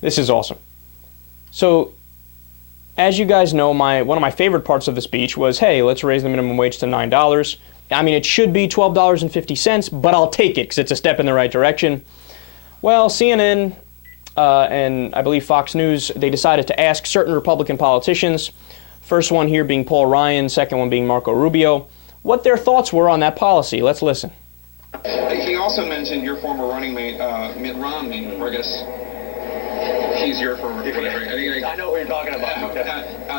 This is awesome. So, as you guys know, one of my favorite parts of the speech was, hey, let's raise the minimum wage to $9. I mean, it should be $12.50, but I'll take it because it's a step in the right direction. Well, CNN and I believe Fox News, they decided to ask certain Republican politicians, first one here being Paul Ryan, second one being Marco Rubio, what their thoughts were on that policy. Let's listen. He also mentioned your former running mate, Mitt Romney, or I guess he's your former, whatever. I know what you're talking about.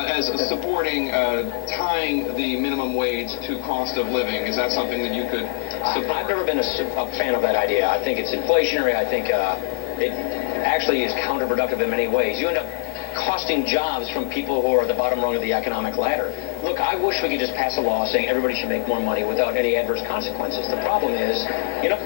As supporting tying the minimum wage to cost of living. Is that something that you could support? I've never been a fan of that idea. I think it's inflationary. I think it actually is counterproductive in many ways. You end up costing jobs from people who are at the bottom rung of the economic ladder. Look, I wish we could just pass a law saying everybody should make more money without any adverse consequences. The problem is,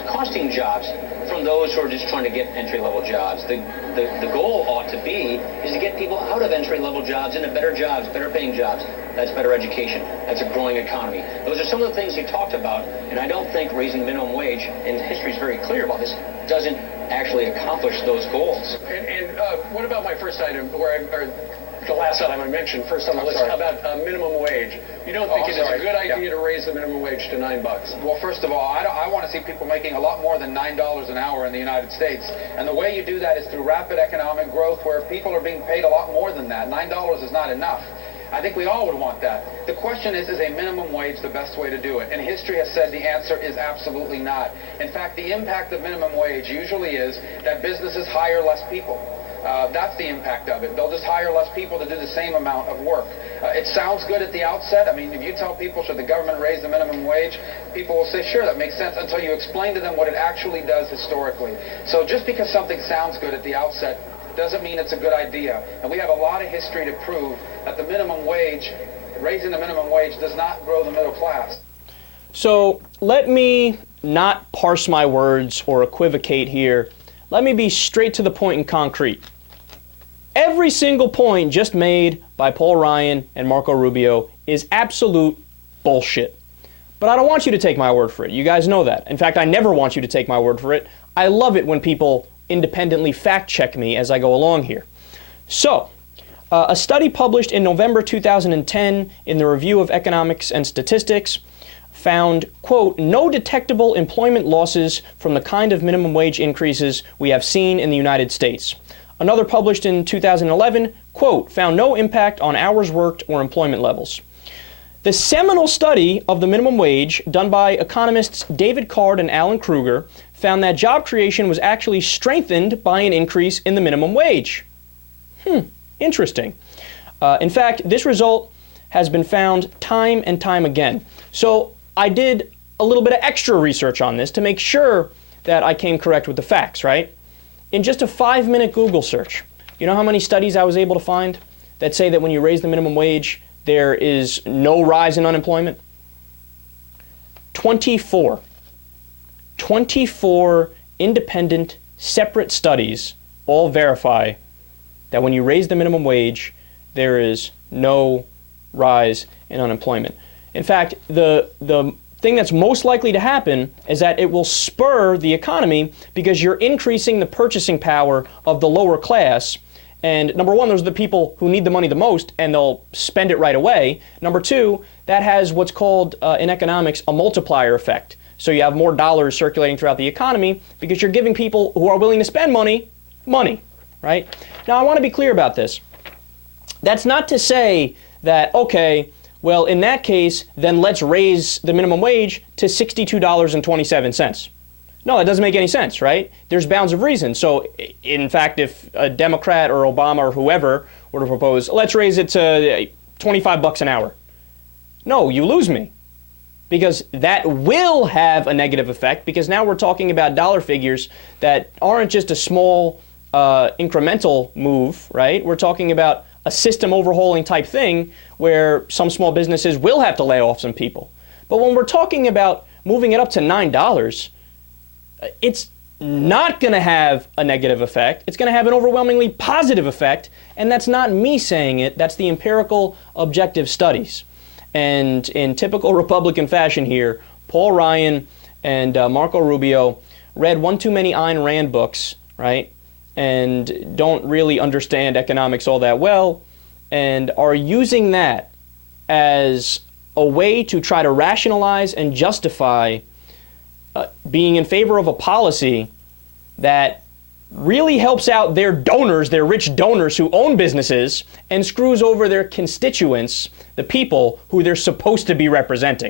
costing jobs from those who are just trying to get entry-level jobs. The goal ought to be is to get people out of entry-level jobs into better jobs, better-paying jobs. That's better education. That's a growing economy. Those are some of the things he talked about, and I don't think raising the minimum wage, and history is very clear about this, doesn't actually accomplish those goals. And what about my first item, or the last item I mentioned, first on the list, about minimum wage? You don't think it is a good idea to raise the minimum wage to $9? Well, first of all, I want to see people making a lot more than $9 an hour in the United States. And the way you do that is through rapid economic growth where people are being paid a lot more than that. $9 is not enough. I think we all would want that. The question is a minimum wage the best way to do it? And history has said the answer is absolutely not. In fact, the impact of minimum wage usually is that businesses hire less people. That's the impact of it. They'll just hire less people to do the same amount of work. It sounds good at the outset. I mean, if you tell people, should the government raise the minimum wage, people will say, sure, that makes sense, until you explain to them what it actually does historically. So just because something sounds good at the outset doesn't mean it's a good idea. And we have a lot of history to prove that the minimum wage, raising the minimum wage, does not grow the middle class. So let me not parse my words or equivocate here. Let me be straight to the point and concrete. Every single point just made by Paul Ryan and Marco Rubio is absolute bullshit. But I don't want you to take my word for it. You guys know that. In fact, I never want you to take my word for it. I love it when people independently fact-check me as I go along here. So, a study published in November 2010 in the Review of Economics and Statistics found, quote, no detectable employment losses from the kind of minimum wage increases we have seen in the United States. Another published in 2011, quote, found no impact on hours worked or employment levels. The seminal study of the minimum wage, done by economists David Card and Alan Kruger, found that job creation was actually strengthened by an increase in the minimum wage. Interesting. In fact, this result has been found time and time again. So I did a little bit of extra research on this to make sure that I came correct with the facts, right? In just a 5-minute Google search, you know how many studies I was able to find that say that when you raise the minimum wage, there is no rise in unemployment? 24. 24 independent, separate studies all verify that when you raise the minimum wage, there is no rise in unemployment. In fact, the thing that's most likely to happen is that it will spur the economy because you're increasing the purchasing power of the lower class. And number one, those are the people who need the money the most, and they'll spend it right away. Number two, that has what's called in economics a multiplier effect. So you have more dollars circulating throughout the economy because you're giving people who are willing to spend money, right? Now, I want to be clear about this. That's not to say that, okay, well, in that case, then let's raise the minimum wage to $62.27. No, that doesn't make any sense, right? There's bounds of reason. So, in fact, if a Democrat or Obama or whoever were to propose, let's raise it to $25 an hour. No, you lose me. Because that will have a negative effect, because now we're talking about dollar figures that aren't just a small incremental move, right? We're talking about a system overhauling type thing where some small businesses will have to lay off some people. But when we're talking about moving it up to $9, it's not going to have a negative effect. It's going to have an overwhelmingly positive effect, and that's not me saying it. That's the empirical objective studies. And in typical Republican fashion here, Paul Ryan and Marco Rubio read one too many Ayn Rand books, right? and don't really understand economics all that well, and are using that as a way to try to rationalize and justify being in favor of a policy that really helps out their donors, their rich donors who own businesses, and screws over their constituents, the people who they're supposed to be representing.